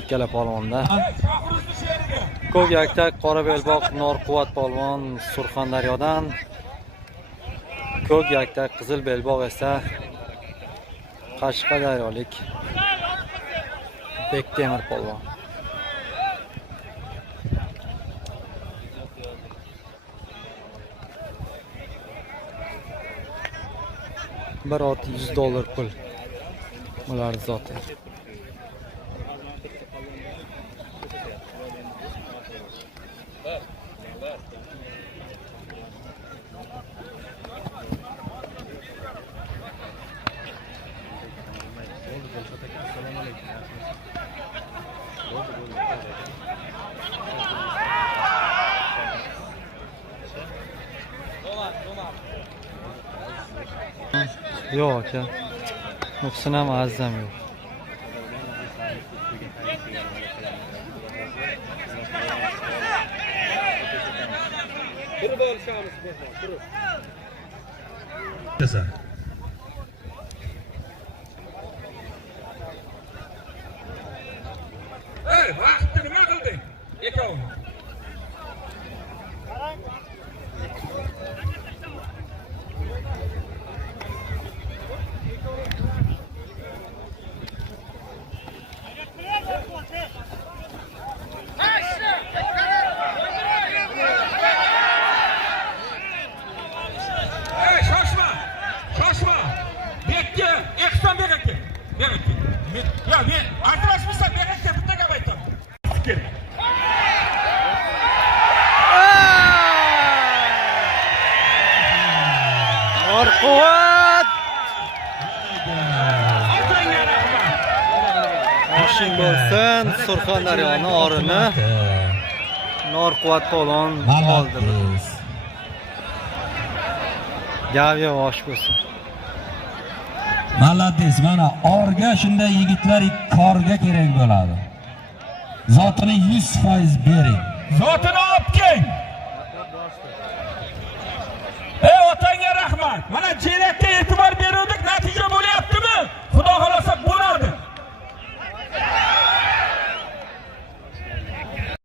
ikkala polvonda. Ko'k yaktak qora belboq Norquvvat polvon Surxondaryodan. Ko'k yaktak qizil belboq esa Qashqadaryolik Bektemir polvon. Bir ot $100 pul. Bular zoti. Yo'q aka. Nuqson ham arzam yo'q. Turib olishamiz bo'lsa, turib. Ey, vaqtni nima qilding? Ikkovini. Ya men ajrashmasa berishga bitta gap aytaman. Kerak. Norquvvat. Mashing bo'lsin, Surxondaryoning orini Norquvvat polvon oldi. Gap yosh bo'lsin. Malades, mana orga shunday yigitlar korga kerak bo'ladi. Zotini 100% bering. Zotini olib kel. Ey otangga rahmat. Mana jela